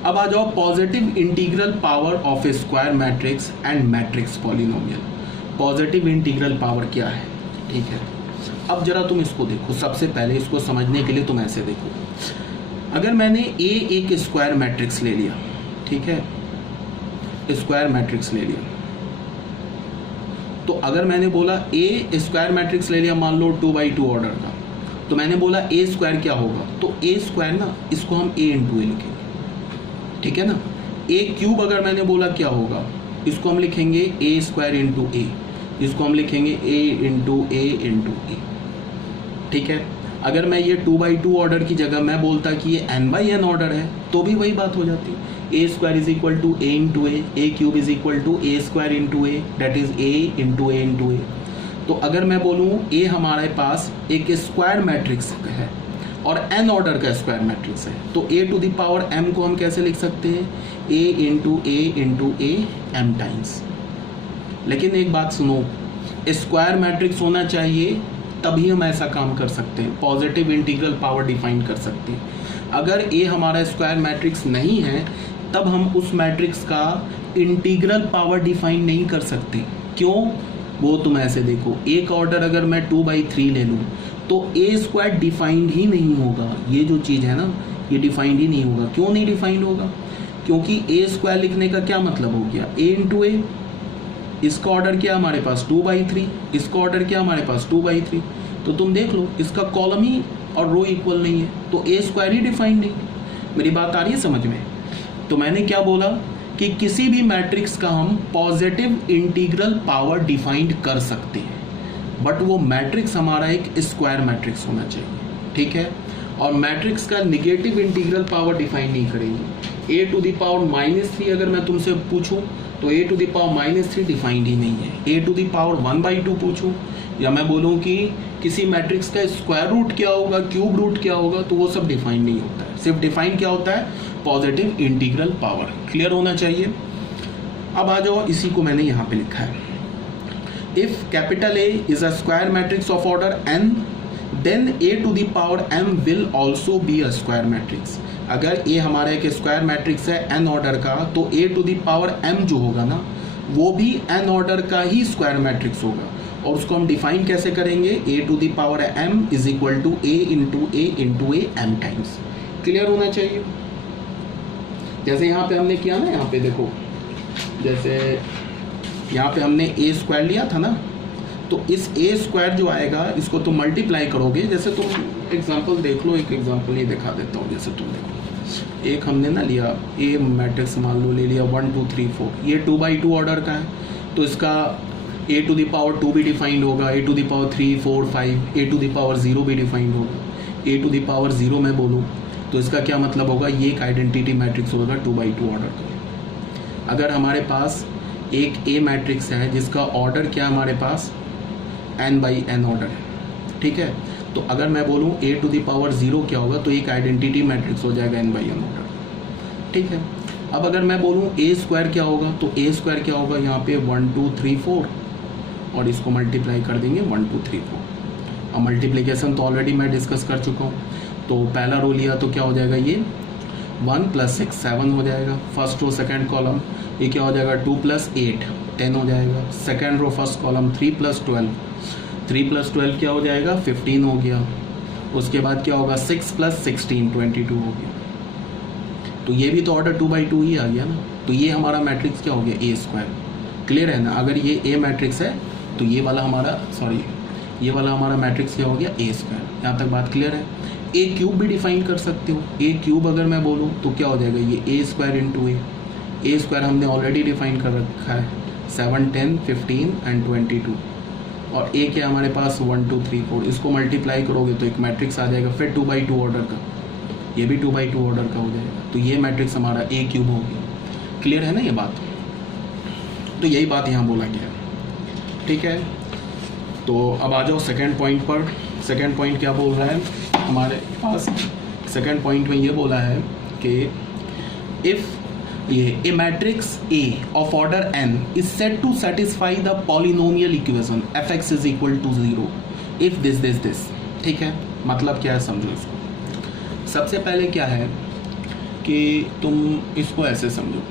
अब आ जाओ positive integral power of A square matrix and matrix polynomial. Positive integral power क्या है, ठीक है। अब जरा तुम इसको देखो, सबसे पहले इसको समझने के लिए तुम ऐसे देखो, अगर मैंने ए एक स्क्वायर मैट्रिक्स ले लिया, ठीक है, स्क्वायर मैट्रिक्स ले लिया, तो अगर मैंने बोला ए स्क्वायर मैट्रिक्स ले लिया, मान लो 2x2 ऑर्डर का, तो मैंने बोला ए स्क्वायर क्या होगा, तो ए स्क्वायर ना, इसको हम ए इंटू ए लिखेंगे, ठीक है ना। ए क्यूब अगर मैंने बोला क्या होगा, इसको हम लिखेंगे ए स्क्वायर इंटू ए, इसको हम लिखेंगे ए इंटू ए, ठीक है। अगर मैं ये 2x2 ऑर्डर की जगह मैं बोलता कि ये n/n ऑर्डर है, तो भी वही बात हो जाती, a square is equal to a into a cube is equal to a square into a, that is a into a. तो अगर मैं बोलूँ ए हमारे पास एक स्क्वायर मैट्रिक्स है और n ऑर्डर का स्क्वायर मैट्रिक्स है, तो a to the power m को हम कैसे लिख सकते हैं, a into A m times. लेकिन एक बात सुनो, स्क्वायर मैट्रिक्स होना चाहिए, तभी हम ऐसा काम कर सकते हैं, पॉजिटिव इंटीग्रल पावर डिफाइन कर सकते हैं। अगर a हमारा स्क्वायर मैट्रिक्स नहीं है, तब हम उस मैट्रिक्स का इंटीग्रल पावर डिफाइन नहीं कर सकते। क्यों, वो तुम ऐसे देखो, एक ऑर्डर अगर मैं 2/3 ले लूँ तो ए स्क्वायर डिफाइंड ही नहीं होगा, ये जो चीज़ है ना, ये डिफाइंड ही नहीं होगा। क्यों नहीं डिफाइंड होगा, क्योंकि ए स्क्वायर लिखने का क्या मतलब हो गया, ए इंटू ए, इसका ऑर्डर क्या हमारे पास 2/3, इसका ऑर्डर क्या हमारे पास 2/3, तो तुम देख लो इसका कॉलम ही और रो इक्वल नहीं है, तो ए स्क्वायर ही डिफाइंड नहीं। मेरी बात आ रही है समझ में। तो मैंने क्या बोला कि किसी भी मैट्रिक्स का हम पॉजिटिव इंटीग्रल पावर डिफाइंड कर सकते हैं, बट वो मैट्रिक्स हमारा एक स्क्वायर मैट्रिक्स होना चाहिए, ठीक है। और मैट्रिक्स का निगेटिव इंटीग्रल पावर डिफाइन नहीं करेंगे। ए टू द पावर -3 अगर मैं तुमसे पूछूं तो A to the power -3 defined ही नहीं है। ए टू द पावर 1/2 पूछूं, या मैं बोलूं कि किसी मैट्रिक्स का स्क्वायर रूट क्या होगा, क्यूब रूट क्या होगा, तो वो सब डिफाइंड नहीं होता है। सिर्फ डिफाइन क्या होता है, पॉजिटिव इंटीग्रल पावर। क्लियर होना चाहिए। अब आ जाओ, इसी को मैंने यहाँ पे लिखा है, if capital A is a square matrix of order n, then A to the power m will also be a square matrix. अगर ए हमारा एक स्क्वायर मैट्रिक्स है n ऑर्डर का, तो A to the power m जो होगा ना, वो भी n ऑर्डर का ही स्क्वायर मैट्रिक्स होगा। और उसको हम डिफाइन कैसे करेंगे, a to the power m is equal to a into A m times. Clear होना चाहिए। जैसे यहाँ पे हमने किया ना, यहाँ पे देखो, जैसे यहाँ पे हमने ए स्क्वायर लिया था ना, तो इस ए स्क्वायर जो आएगा, इसको तुम मल्टीप्लाई करोगे। जैसे तुम एग्जांपल देख लो, एक एग्जांपल ही दिखा देता हूँ। जैसे तुम देखो, एक हमने ना लिया ए मैट्रिक्स, मान लो ले लिया 1 2 3 4, ये 2/2 ऑर्डर का है, तो इसका ए टू द पावर 2 भी डिफाइंड होगा, a to the power 3 4 5, a to the power 0 भी डिफाइंड होगा। ए टू द पावर 0 मैं बोलूँ तो इसका क्या मतलब होगा, ये एक आइडेंटिटी मैट्रिक्स होगा 2/2 ऑर्डर का। अगर हमारे पास एक ए मैट्रिक्स है जिसका ऑर्डर क्या हमारे पास n/n ऑर्डर है, ठीक है, तो अगर मैं बोलूँ ए टू द पावर 0 क्या होगा, तो एक आइडेंटिटी मैट्रिक्स हो जाएगा n/n ऑर्डर, ठीक है। अब अगर मैं बोलूँ ए स्क्वायर क्या होगा, तो ए स्क्वायर क्या होगा, यहाँ पे 1 2 3 4, और इसको मल्टीप्लाई कर देंगे 1 2 3 4। अब मल्टीप्लीकेशन तो ऑलरेडी मैं डिस्कस कर चुका हूँ, तो पहला रो लिया तो क्या हो जाएगा, ये 1 + 6 7 हो जाएगा, फर्स्ट रो सेकंड कॉलम। ये क्या हो जाएगा, 2 + 8 10 हो जाएगा, सेकंड रो फर्स्ट कॉलम 3 + 12, 3 + 12 क्या हो जाएगा, 15 हो गया। उसके बाद क्या होगा, 6 + 16 22 हो गया। तो ये भी तो ऑर्डर 2/2 ही आ गया ना। तो ये हमारा मैट्रिक्स क्या हो गया, ए स्क्वायर। क्लियर है ना। अगर ये ए मैट्रिक्स है तो ये वाला हमारा मैट्रिक्स क्या हो गया, ए स्क्वायर। यहाँ तक बात क्लियर है। ए क्यूब भी डिफाइन कर सकते हो। ए क्यूब अगर मैं बोलूँ तो क्या हो जाएगा, ये ए स्क्वायर इंटू ए स्क्वायर हमने ऑलरेडी डिफाइन कर रखा है, 7 10 15 एंड 22। और ए क्या हमारे पास 1 2 3 4, इसको मल्टीप्लाई करोगे तो एक मैट्रिक्स आ जाएगा फिर 2/2 ऑर्डर का, ये भी 2/2 ऑर्डर का हो जाएगा। तो ये मैट्रिक्स हमारा ए क्यूब हो गया। क्लियर है ना ये बात। तो यही बात यहाँ बोला गया है, ठीक है। तो अब आ जाओ सेकेंड पॉइंट पर। सेकेंड पॉइंट क्या बोल रहा है हमारे पास, सेकेंड पॉइंट में ये बोला है कि if A matrix A of order n is set to satisfy the polynomial equation f(x) = 0 if this. ठीक है, मतलब क्या है समझो इसको। सबसे पहले क्या है कि तुम इसको ऐसे समझो,